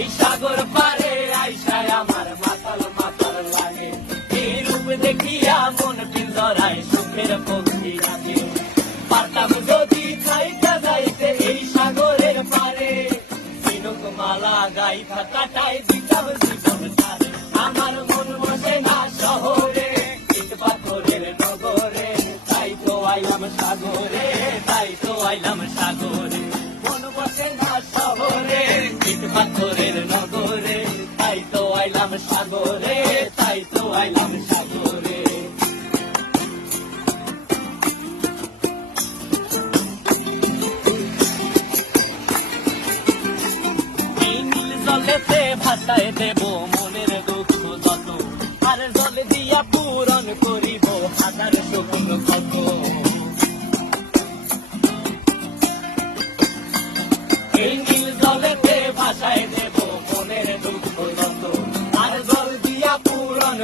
এই সাগর পারে আইসায় আমার মাতাল মাতাল লাগে, এই রূপ দেখিয়া মন পিঞ্জরায় সুখের পক্ষী রাখে। পারতাম যদি খাইতে যাইতে এই সাগরের পারে, ঝিনুক মালা গাইথা কাটাই দিতাম জীবন তারে। আমার মন বসে না শহরে, ইট পাথরের নগরে, তাই তো আইলাম সাগরে, তাই তো আইলাম সাগরে। মন বসে না শহরে, ইট পাথরের নগরে, তাই তো আইলাম সাগরে, তাই তো আইলাম সাগরে। জলেতে ভাসায় দেব মনের দুঃখ যত, আর জল দিয়া পূরণ করিব হাজার স্বপ্ন কত। এই নীল জলেতে ভাসায় দেব মনের দুঃখ যত, আর জল দিয়া পূরণ